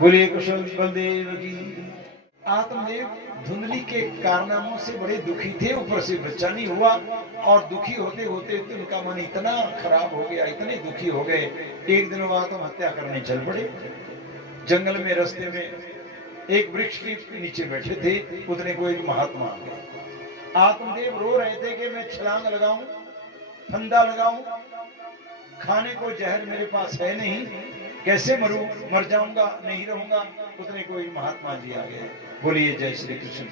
बोलिए कुशल बलदेव की। आत्मदेव धुंधली के कारनामों से बड़े दुखी थे, ऊपर से बच्चा नहीं हुआ और दुखी होते होते तो उनका मन इतना खराब हो गया, इतने दुखी हो गए, एक दिन वो आत्महत्या करने चल पड़े। जंगल में रास्ते में एक वृक्ष के नीचे बैठे थे, उतने को एक महात्मा आ गए। आत्मदेव रो रहे थे कि मैं छलांग लगाऊं, फंदा लगाऊं, खाने को जहर मेरे पास है नहीं, कैसे मरूं, मर जाऊंगा, नहीं रहूंगा। उतने कोई महात्मा जी आ गए। बोलिए जय श्री कृष्ण।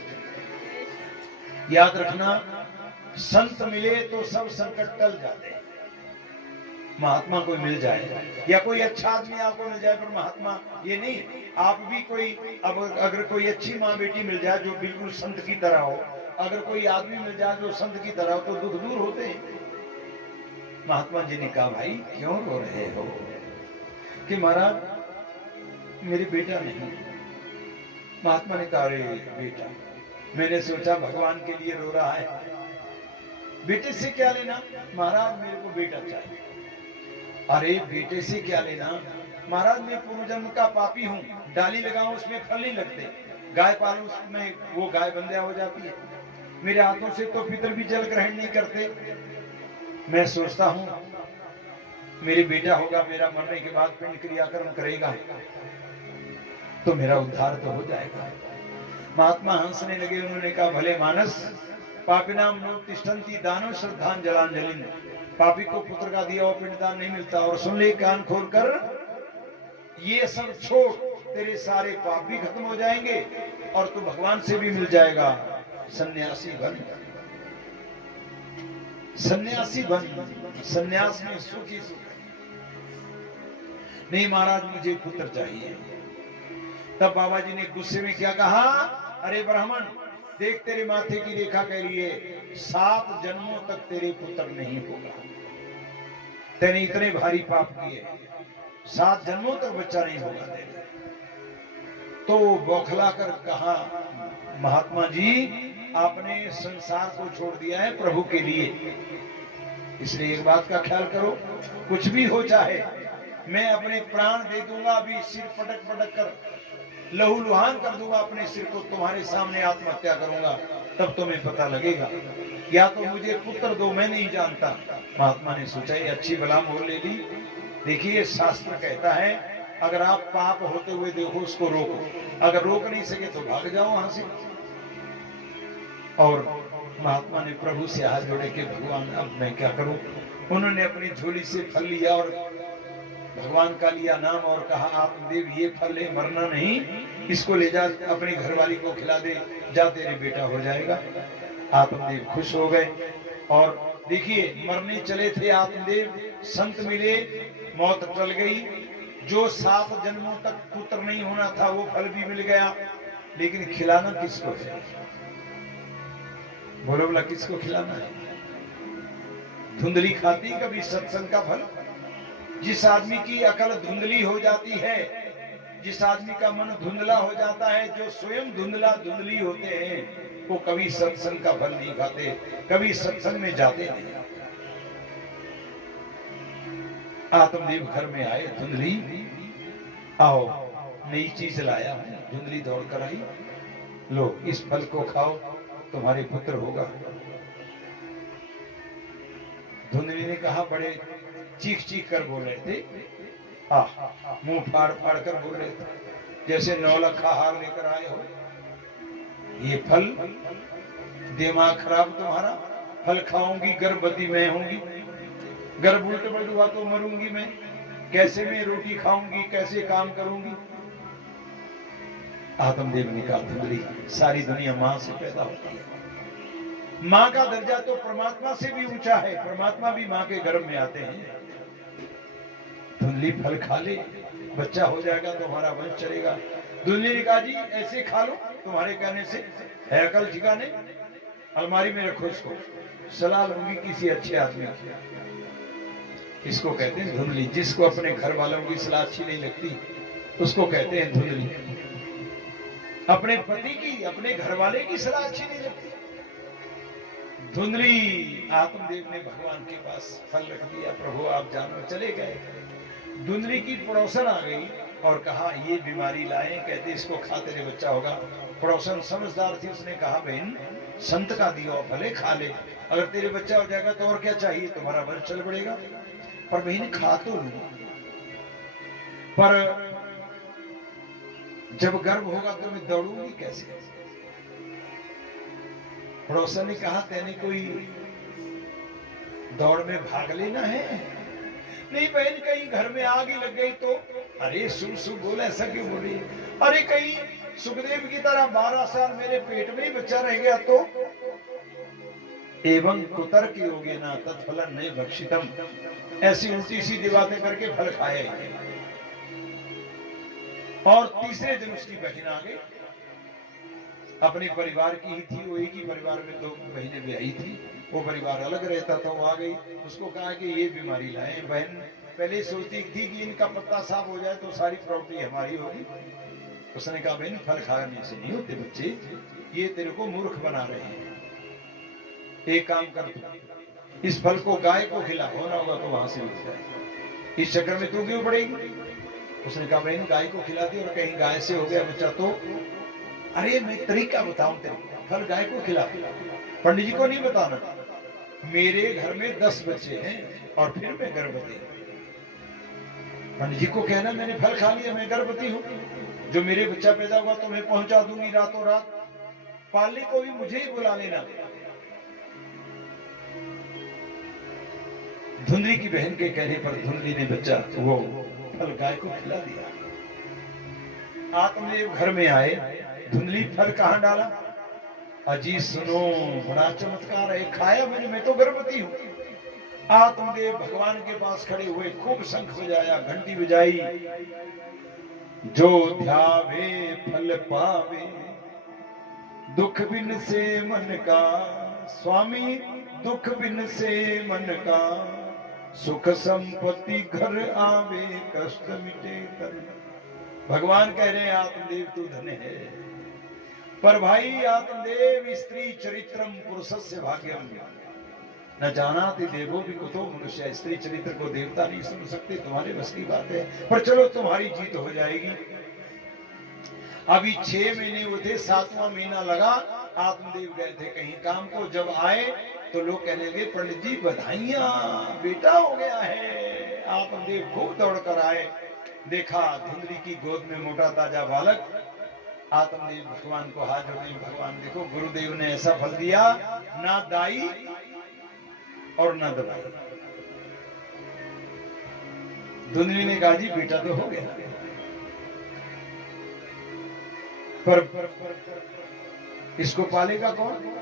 याद रखना, संत मिले तो सब संकट टल जाते हैं। महात्मा कोई मिल जाए या कोई अच्छा आदमी आपको मिल जाए, पर महात्मा ये नहीं। आप भी कोई, अब अगर कोई अच्छी माँ बेटी मिल जाए जो बिल्कुल संत की तरह हो, अगर कोई आदमी मिल जाए जो संत की तरह हो, तो दुख दूर होते हैं। महात्मा जी ने कहा, भाई क्यों रो रहे हो? कि महाराज मेरे बेटा नहीं। महात्मा ने कहा, अरे बेटा, मैंने सोचा भगवान के लिए रो रहा है, बेटे से क्या लेना? महाराज मेरे को बेटा चाहिए। अरे बेटे से क्या लेना? महाराज मैं पूर्व जन्म का पापी हूँ, डाली लगाऊं उसमें फल नहीं लगते, गाय पालूं उसमें वो गाय बंध्या हो जाती है, मेरे हाथों से तो पितर भी जल ग्रहण नहीं करते। मैं सोचता हूँ मेरे बेटा होगा, मेरा मरने के बाद पिंड क्रियाकर्म करेगा तो मेरा उद्धार तो हो जाएगा। महात्मा हंसने लगे। उन्होंने कहा, भले मानस, पापिनाम नो तिष्ठन्ति दानो श्रद्धांजलांजलिन। पापी को पुत्र का दिया हुआ पिंडदान नहीं मिलता। और सुन ले कान खोलकर, ये सब छोड़, तेरे सारे पाप भी खत्म हो जाएंगे और तू भगवान से भी मिल जाएगा। सन्यासी बन, सन्यासी बन, सन्यास में सुख ही सुख। नहीं महाराज मुझे पुत्र चाहिए। तब बाबा जी ने गुस्से में क्या कहा, अरे ब्राह्मण देख, तेरे माथे की रेखा कह रही है 7 जन्मों तक तेरे पुत्र नहीं होगा। तेने इतने भारी पाप किए, 7 जन्मों तक बच्चा नहीं होगा तेरे। तो बौखला कर कहा, महात्मा जी आपने संसार को छोड़ दिया है प्रभु के लिए, इसलिए एक बात का ख्याल करो, कुछ भी हो चाहे मैं अपने प्राण दे दूंगा, अभी सिर पटक पटक कर लहूलुहान कर दूंगा अपने सिर को, तुम्हारे सामने आत्महत्या करूंगा, तब तुम्हें पता लगेगा। या तो मुझे पुत्र दो, मैं नहीं जानता। महात्मा ने सोचा ये अच्छी भला मोल ले ली। देखिए शास्त्र कहता है, अगर आप पाप होते हुए देखो उसको रोको, अगर रोक नहीं सके तो भाग जाओ वहां से। और महात्मा ने प्रभु से हाथ जोड़े कि भगवान अब मैं क्या करूं। उन्होंने अपनी झोली से फल लिया और भगवान का लिया नाम और कहा, आत्मदेव ये फल है, मरना नहीं, इसको ले जा अपनी घरवाली को खिला दे, जा तेरे बेटा हो जाएगा। आत्मदेव खुश हो गए। और देखिए मरने चले थे आत्मदेव, संत मिले, मौत टल गई। जो 7 जन्मों तक पुत्र नहीं होना था वो फल भी मिल गया, लेकिन खिलाना किसको है? बोलो बोला, किसको खिलाना है? धुंधली खाती कभी सत्संग का फल? जिस आदमी की अकल धुंधली हो जाती है, जिस आदमी का मन धुंधला हो जाता है, जो स्वयं धुंधला धुंधली होते हैं, वो कभी सत्संग का फल नहीं खाते, कभी सत्संग में जाते नहीं। आत्मदेव घर में आए, धुंधली आओ नई चीज लाया हूं। धुंधली दौड़ कर आई, लो इस फल को खाओ, तुम्हारे पुत्र होगा। धुंधली ने कहा, बड़े चीख चीख कर बोल रहे थे, मुंह फाड़ फाड़ कर बोल रहे थे, जैसे 9 लाख हार लेकर आए हो। ये फल, दिमाग खराब तुम्हारा, फल खाऊंगी गर्भवती मैं होंगी, गर्भ उल्ट पलट हुआ तो मरूंगी मैं, कैसे मैं रोटी खाऊंगी, कैसे काम करूंगी। आत्मदेव ने कहा, धुंधली सारी दुनिया मां से पैदा होती है, मां का दर्जा तो परमात्मा से भी ऊंचा है, परमात्मा भी मां के गर्भ में आते हैं। धुंधली फल खा ले, बच्चा हो जाएगा, तुम्हारा वंश चलेगा। धुंधली ने कहा, जी ऐसे खा लो, तुम्हारे कहने से है अकल ठिकाने, अलमारी में रखो इसको, सलाह लूंगी किसी अच्छे आदमी की। इसको कहते हैं धुंधली। जिसको अपने घर वालों की सलाह अच्छी नहीं लगती उसको कहते हैं धुंधली। अपने पति की, अपने घर वाले की सलाह अच्छी नहीं लगती। धुंधली आत्मदेव ने भगवान के पास फल रख दिया, प्रभु आप जानो, चले गए। धुंधली की पड़ोसन आ गई, और कहा ये बीमारी लाए, कहते इसको खा तेरे बच्चा होगा। पड़ोसन समझदार थी, उसने कहा बहन संत का दिया भले खा ले, अगर तेरे बच्चा हो जाएगा तो और क्या चाहिए, तुम्हारा वंश चल पड़ेगा। पर बहन खा तो लूं, पर जब गर्भ होगा तो मैं दौड़ूंगी कैसे। पड़ोसन ने कहा तेने कोई दौड़ में भाग लेना है। नहीं बहन, कहीं घर में आग ही लग गई तो। अरे शुभ शुभ बोले, ऐसा क्यों बोली। अरे कहीं सुखदेव की तरह 12 साल मेरे पेट में ही बच्चा रह गया तो। एवं कुतर्क योगेन तत्फलं नहीं भक्षितम, ऐसी उल्टी सीधी बातें करके फल खाए। और तीसरे दिन उसकी बहन आ गई, अपने परिवार की ही थी, वो एक ही परिवार में 2 बहनें ब्याही थी, वो परिवार अलग रहता था। वो आ गई, उसको कहा कि ये बीमारी लाए। बहन पहले सोचती थी कि इनका पत्ता साफ हो जाए तो सारी प्रॉपर्टी हमारी होगी। उसने कहा बहन फल खाने से नहीं होते बच्चे, ये तेरे को मूर्ख बना रहे हैं। एक काम कर, इस फल को गाय को खिला, होना होगा तो वहां से मिल जाए, इस चक्कर में तू क्यों पड़ेगी। उसने कहा बहन गाय को खिला दी, और कहीं गाय से हो गया बच्चा तो। अरे मैं तरीका बताऊं तेरे, फल गाय को खिला, पंडित जी को नहीं बताना। मेरे घर में 10 बच्चे हैं और फिर मैं गर्भवती। पंडित जी को कहना मैंने फल खा लिया, मैं गर्भवती हूँ, जो मेरे बच्चा पैदा हुआ तो मैं पहुंचा दूंगी रातों रात, पालने को भी मुझे ही बुला लेना। धुंधली की बहन के कहने पर धुंधली ने बच्चा वो फल गाय को खिला दिया। आत्मदेव घर में आए, धुंधली फल कहां डाला। अजी सुनो बड़ा चमत्कार है, खाया मैंने, मैं तो गर्भवती हूं। आत्मदेव भगवान के पास खड़े हुए, खूब शंख बजाया, घंटी बजाई। जो ध्यावे फल पावे, दुख बिन से मन का, स्वामी दुख बिन से मन का, सुख संपत्ति घर आवे, कष्ट मिटे कर। भगवान कह रहे हैं आत्मदेव तू धन्य है, पर भाई आत्मदेव स्त्री चरित्रम पुरुषस्य भाग्यम न जानाति देवो भी कुतो मनुष्य। स्त्री चरित्र को देवता नहीं सुन सकते, तुम्हारे बस की बात है, पर चलो तुम्हारी जीत हो जाएगी। अभी 6 महीने हुए थे, 7वां महीना लगा, आत्मदेव गए थे कहीं काम को। जब आए तो लोग कहने लगे पंडित जी बधाइयां, बेटा हो गया है। आत्मदेव खूब दौड़ कर आए, देखा धुंधली की गोद में मोटा ताजा बालक। आत्मदेव भगवान को हाथ जोड़े, भगवान देखो गुरुदेव ने ऐसा फल दिया, ना दाई और ना दवाई। धुंधली ने कहा जी बेटा तो हो गया, पर इसको पालेगा कौन।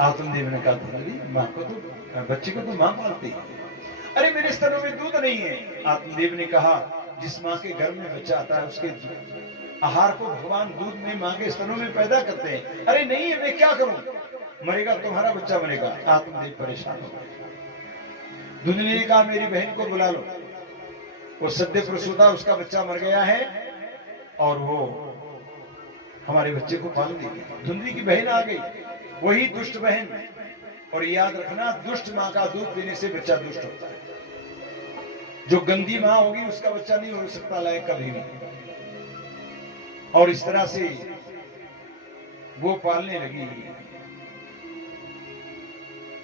आत्मदेव ने कहा धुंधली माँ को तो, बच्चे को तो माँ पालती है। अरे मेरे स्तनों में दूध नहीं है। आत्मदेव ने कहा जिस माँ के घर में बच्चा आता है उसके आहार को भगवान दूध में माँ के स्तनों में पैदा करते हैं। अरे नहीं है, मैं क्या करूं, मरेगा तुम्हारा बच्चा मरेगा। आत्मदेव परेशान हो गए। धुंधली ने कहा मेरी बहन को बुला लो, वो सद्य प्रसूता, उसका बच्चा मर गया है और वो हमारे बच्चे को पाल देगी। धुंधली की बहन आ गई, वही दुष्ट बहन। और याद रखना दुष्ट माँ का दूध पीने से बच्चा दुष्ट होता है। जो गंदी माँ होगी उसका बच्चा नहीं हो सकता लायक कभी भी। और इस तरह से वो पालने लगी।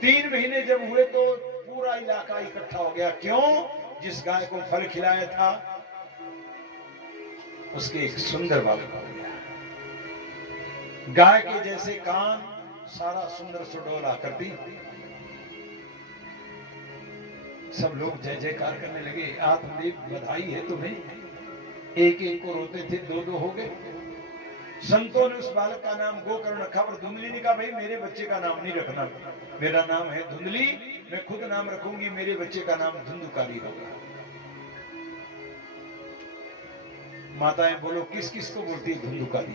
3 महीने जब हुए तो पूरा इलाका इकट्ठा हो गया। क्यों? जिस गाय को फल खिलाया था उसके एक सुंदर बालक हो गया। गाय के जैसे कान, सारा सुंदर सुडौल आकृति। सब लोग जय जयकार करने लगे। आत्मदेव बधाई है तुम्हें। एक एक को रोते थे, 2-2 हो गए। संतों ने उस बालक का नाम गोकर्ण रखा। और धुंधली ने कहा भाई मेरे बच्चे का नाम नहीं रखना, मेरा नाम है धुंधली, मैं खुद नाम रखूंगी, मेरे बच्चे का नाम धुंधुकारी होगा। माताएं बोलो किस किस को बोलती है धुंधुकारी?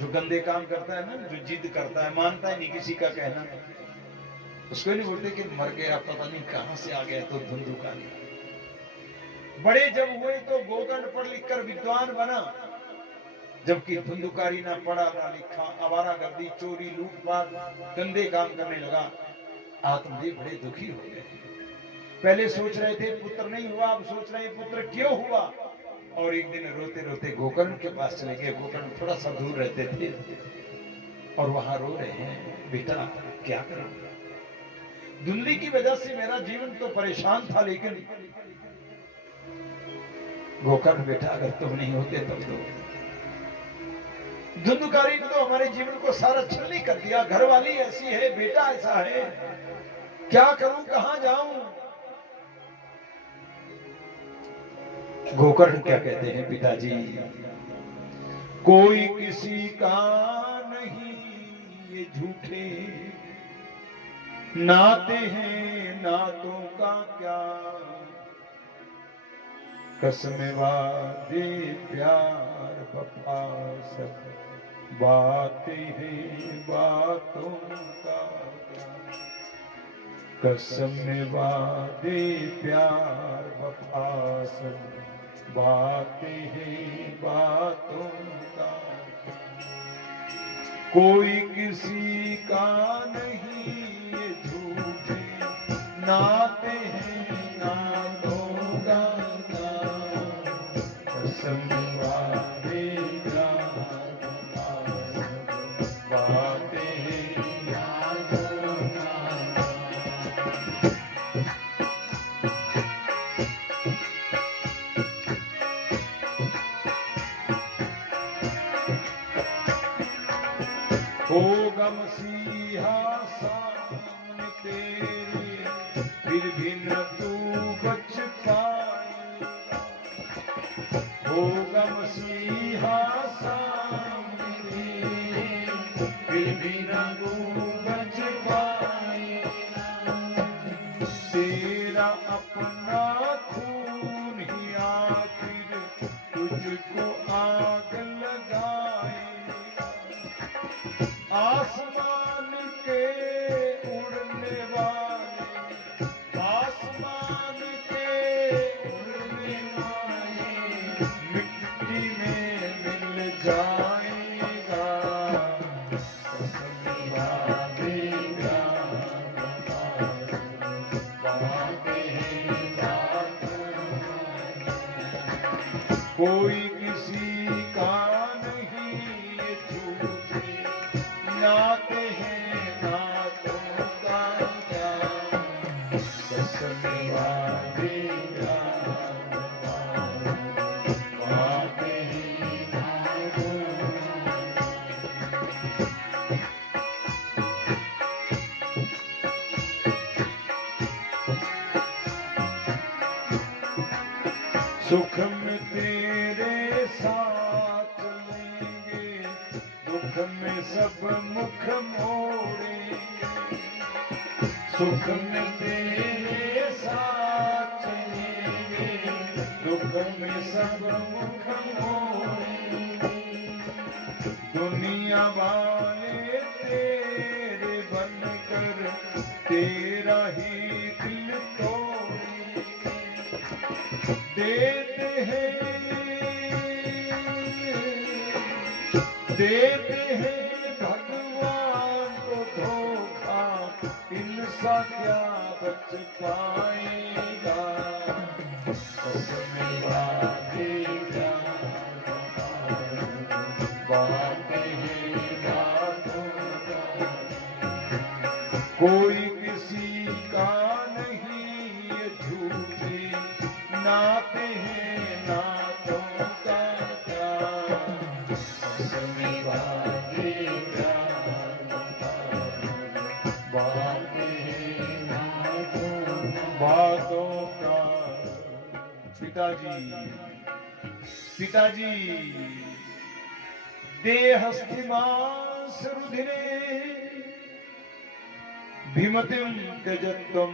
जो गंदे काम करता है ना, जो जिद करता है, मानता है नहीं किसी का कहना, उसको नहीं बोलते कि मर गया पता नहीं कहां से आ गया तो धुंधुकारी। बड़े जब हुए तो गोकर्ण पढ़ लिख कर विद्वान बना, जबकि धुंधुकारी ना पढ़ा ना लिखा, आवारागर्दी, चोरी, लूटपाट, गंदे काम करने लगा। आत्मदेव बड़े दुखी हो गए। पहले सोच रहे थे पुत्र नहीं हुआ, अब सोच रहे हैं पुत्र क्यों हुआ। और एक दिन रोते रोते गोकर्ण के पास चले गए। गोकर्ण थोड़ा सा दूर रहते थे और वहां रो रहे हैं, बेटा क्या करूं, धुंधली की वजह से मेरा जीवन तो परेशान था, लेकिन गोकर्ण बेटा अगर तुम नहीं होते तब तो धुंधकारी ने तो हमारे जीवन को सारा छलनी कर दिया। घरवाली ऐसी है, बेटा ऐसा है, क्या करूं, कहां जाऊं। गोकर्ण क्या कहते हैं, पिताजी कोई किसी का नहीं, ये झूठे नाते हैं, नातों का क्या कसम वादे प्यार वफा सब बातें हैं, बातों का क्या कसम वादे प्यार वफा सब बातें हैं, बातों का कोई किसी का नहीं, ये झूठे नाते हैं, नातों का क्या कसम वादे प्यार वफा सब बातें हैं, यादों का होगा मसीहा सामने तेरे, फिर भी न तू बच पाएगा। होगा मसीहा सामने तेरे, फिर भी न तू बच पाएगा। तेरा अपना खून ही आखिर तुझको आग लगाएगा। आसमान के उड़ने वाले, आसमान के उड़ने वाले मिट्टी में मिल जाएगा। कसम वादे प्यार वादे कोई किसी का नहीं, ये झूठे नाते हैं, नातों का क्या कसम वादे प्यार वादे सुख में तेरे साथ लेंगे, दुख में सब मुख मोड़ेंगे। सुख में तेरे साथ लेंगे, दुख में सब मुख मोड़ेंगे। दुनिया वाले तेरे बनकर तेरा ही दिल तोड़ेंगे। देते हैं भगवान को धोखा, इनसा क्या बच पाएगा। कसम वादे प्यार वादे बातों का कोई किसी का नहीं, ये झूठे नाते हैं, नातों का क्या कसम वादे प्यार वादे बातों का। पिताजी देहस्थि मांस रुधिरे भीमतिं त्यजत्वं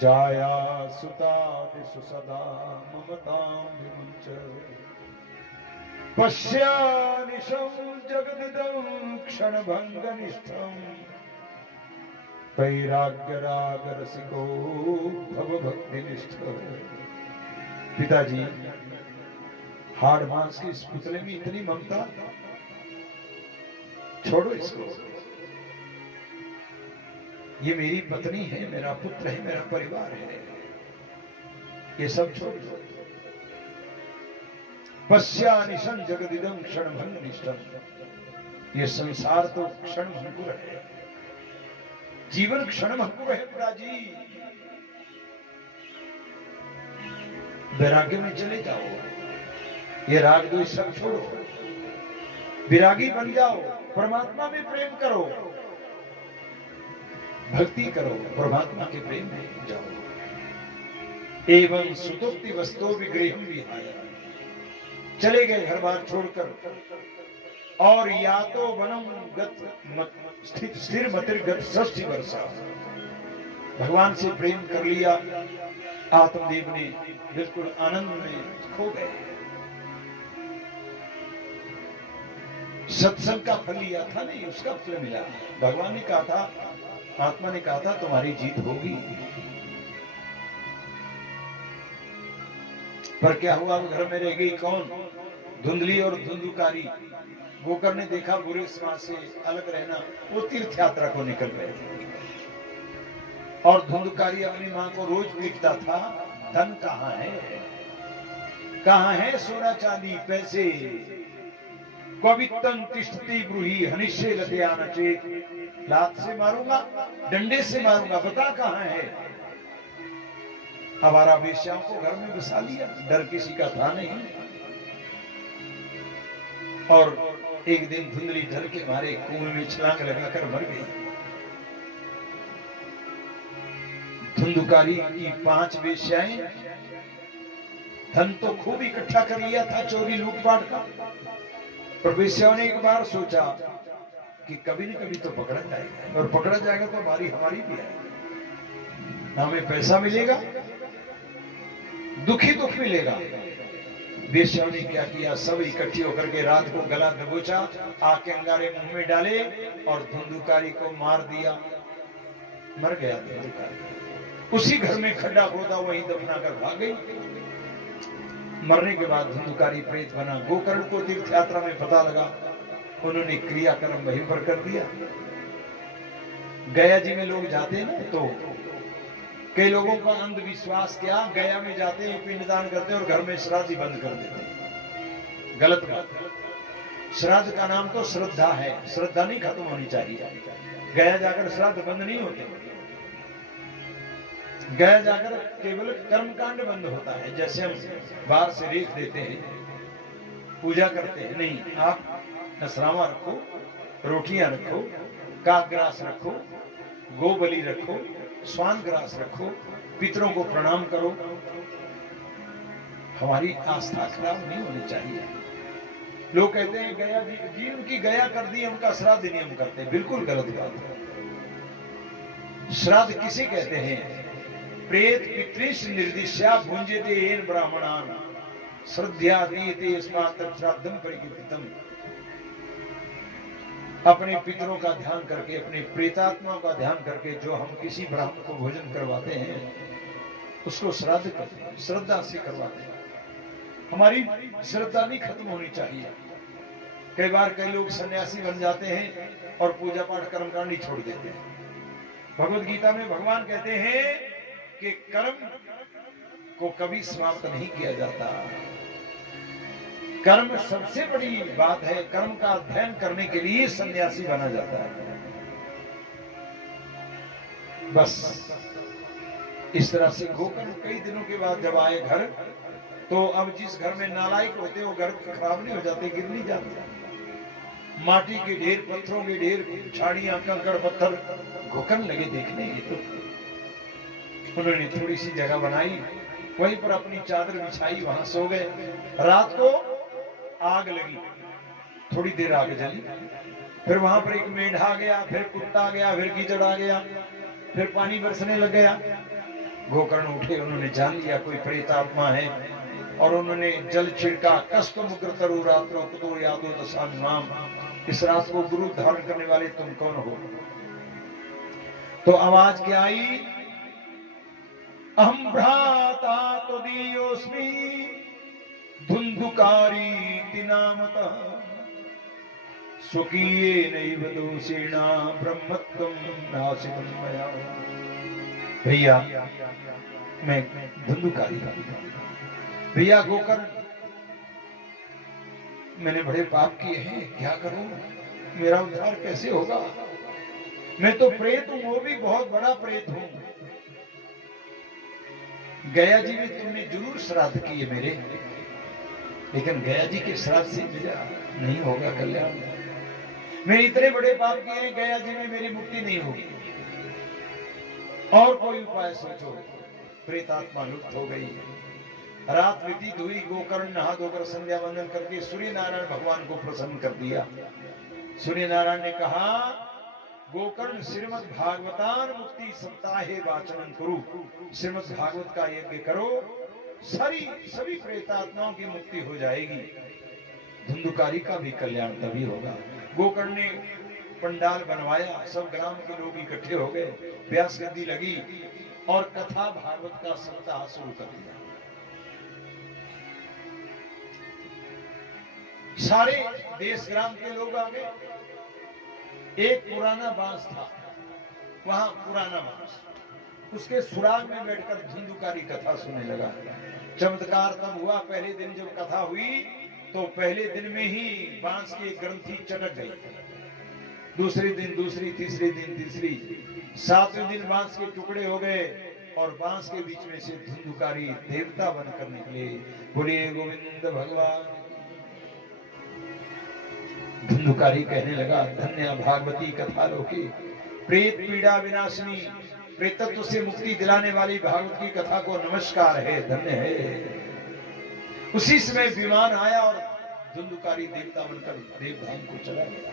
जाया सुतादिषु सदा ममतां विमुञ्च। पश्यानिशं जगदिदं क्षणभङ्गनिष्ठं, वैराग्यरागरसिको भवभक्तिनिष्ठ। पिताजी हाड़ मांस के इस पुतले में इतनी ममता, छोड़ो इसको। ये मेरी पत्नी है, मेरा पुत्र है, मेरा परिवार है, ये सब छोड़ दो। पश्यानिशं जगदिदं क्षणभंगुरिष्टम्। ये संसार तो क्षणभंगुर है, जीवन क्षणभंगुर है पिताजी। वैराग्य में चले जाओ, ये राग द्वेष सब छोड़ो, विरागी बन जाओ, परमात्मा में प्रेम करो, भक्ति करो, परमात्मा के प्रेम में जाओ। एवं सुतुक्ति वस्तु विग्रहम विहाय, चले गए घर बार छोड़कर, और या तो वनम गत स्थिर मतिर्गत 60 वर्षा, भगवान से प्रेम कर लिया, आत्मदेव ने बिल्कुल आनंद में खो गए। सत्संग का फल लिया था नहीं, उसका फल मिला। भगवान ने कहा था, आत्मा ने कहा था तुम्हारी जीत होगी, पर क्या हुआ, घर में रह गई कौन, धुंधली और धुंधुकारी। गोकर ने देखा बुरे समाज से अलग रहना, वो तीर्थ यात्रा को निकल गए। और धुंधुकारी अपनी मां को रोज पीटता था, धन कहां है, कहां है सोना चांदी पैसे, कवित्तम तिष्ठति ब्रूहि हनिष्ये लतयान चेत, लात से मारूंगा, डंडे से मारूंगा, बता कहां है। आवारा वेश्याओं को घर में बसा लिया, डर किसी का था नहीं। और एक दिन धुंधली डर के मारे कुएं में छलांग लगाकर मर गई। धुंधुकारी की 5 वेश्याएं, धन तो खूब इकट्ठा कर लिया था चोरी लूटपाट का, पर वेश्याओं ने एक बार सोचा कि कभी न कभी तो पकड़ा जाएगा, और पकड़ा जाएगा तो हमारी भी आएगी, हमें पैसा मिलेगा, दुखी दुख मिलेगा। वेश्याओं ने क्या किया, सब इकट्ठी होकर के रात को गला दबोचा, आग के अंगारे मुंह में डाले और धुंधुकारी को मार दिया, मर गया धुंधुकारी। उसी घर में खड्डा खोदा, वहीं दफना कर भाग गई। मरने के बाद धुंधुकारी प्रेत बना। गोकर्ण को तीर्थ यात्रा में पता लगा, उन्होंने क्रियाक्रम वहीं पर कर दिया। गया जी में लोग जाते हैं ना, तो कई लोगों का अंधविश्वास क्या, गया में जाते हैं, पिंडदान करते हैं और घर में श्राद्ध ही बंद कर देते हैं। गलत बात। श्राद्ध का नाम तो श्रद्धा है, श्रद्धा नहीं खत्म होनी चाहिए। गया जाकर श्राद्ध बंद नहीं होते, गया जाकर केवल कर्मकांड बंद होता है। जैसे हम बाहर से रेख देते हैं, पूजा करते हैं, नहीं, आप नसरावा रखो, रोटियां रखो, काकग्रास रखो, गोबली रखो, स्वान ग्रास रखो, पितरों को प्रणाम करो। हमारी आस्था खराब नहीं होनी चाहिए। लोग कहते हैं गया जी उनकी गया कर दी, उनका श्राद्ध नहीं हम करते, बिल्कुल गलत बात है। श्राद्ध किसे कहते हैं? प्रेत पितृश निर्दिश्या भुंजते येन ब्राह्मणान श्रद्धा दीयते यस्मात् श्राद्धं परिकीर्तितम्। अपने पितरों का ध्यान करके, अपने प्रेतात्माओं का ध्यान करके जो हम किसी ब्राह्मण को भोजन करवाते हैं, उसको श्राद्ध करते हैं, श्रद्धा से करवाते हैं। हमारी श्रद्धा नहीं खत्म होनी चाहिए। कई बार कई लोग सन्यासी बन जाते हैं और पूजा पाठ कर्मकांड ही छोड़ देते हैं। भगवद गीता में भगवान कहते हैं कि कर्म को कभी समाप्त नहीं किया जाता। कर्म सबसे बड़ी बात है। कर्म का अध्ययन करने के लिए सन्यासी बना जाता है। बस इस तरह से गोकर्ण कई दिनों के बाद जब आए घर, तो अब जिस घर में नालायक होते वो घर खराब नहीं हो जाते, गिर नहीं जाते। माटी के ढेर, पत्थरों के ढेर, झाड़ियां, कंकड़ पत्थर, गोकर्ण लगे देखने। तो उन्होंने थोड़ी सी जगह बनाई, वहीं पर अपनी चादर बिछाई, वहां सो गए। रात को आग लगी, थोड़ी देर आग जली, फिर वहां पर एक मेढा आ गया, फिर कुत्ता आ गया, फिर कीचड़ आ गया, फिर पानी बरसने लग गया। गोकर्ण उठे, उन्होंने जान लिया कोई प्रेतात्मा है, और उन्होंने जल छिड़का। कष्ट मुग्र तरु रात्रो कुतो यादो दशाम, इस रात को गुरु धारण करने वाले तुम कौन हो? तो आवाज क्या आई? अहम भ्राता तो दीयोस्मि धुंधुकारी नामतः स्वकीये नैव दोषेणा ब्रह्मत्वं नाशितं मया। भैया मैं धुंधुकारी, भैया गोकर्ण मैंने बड़े पाप किए हैं, क्या करूं, मेरा उद्धार कैसे होगा? मैं तो प्रेत हूं, वो भी बहुत बड़ा प्रेत हूं। गया जी में तुमने जरूर श्राद्ध किए मेरे, लेकिन गया जी के श्राद्ध से मेरा नहीं होगा कल्याण। मैंने इतने बड़े पाप किए हैं, गया जी में मेरी मुक्ति नहीं होगी। और कोई उपाय सोचो। प्रेतात्मा लुप्त हो गई। रात व्यतीत हुई, गोकर्ण नहा धोकर संध्या वंदन करके सूर्य नारायण भगवान को प्रसन्न कर दिया। सूर्य नारायण ने कहा, गोकर्ण श्रीमद् भागवतान मुक्ति सप्ताहे वाचन करो, श्रीमद् भागवत का यज्ञ करो, सभी प्रेतात्माओं की मुक्ति हो जाएगी, धुंधुकारी का भी कल्याण तभी होगा। गोकर्ण ने पंडाल बनवाया, सब ग्राम के लोग इकट्ठे हो गए, व्यास गद्दी लगी और कथा भागवत का सप्ताह शुरू कर दिया। सारे देश ग्राम के लोग आ गए। एक पुराना बांस था, वहां पुराना बांस, उसके सुराग में बैठकर धुंधुकारी कथा सुनने लगा। चमत्कार तब हुआ, पहले दिन जब कथा हुई तो पहले दिन में ही बांस की ग्रंथि चटक गई। दूसरे दिन दूसरी, तीसरे दिन तीसरी, सातवें दिन बांस के टुकड़े हो गए और बांस के बीच में से धुंधुकारी देवता बनकर निकले। बोले गोविंद भगवान। धुंधुकारी कहने लगा, धन्य भागवती कथा लोके, प्रेत पीड़ा विनाशिनी, प्रेतत्व से मुक्ति दिलाने वाली भागवत की कथा को नमस्कार है, धन्य है। उसी समय विमान आया और धुंधुकारी देवता बनकर देवधाम को चला गया।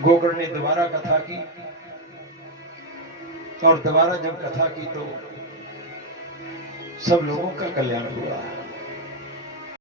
गोकर्ण ने दोबारा कथा की और दोबारा जब कथा की तो सब लोगों का कल्याण हुआ।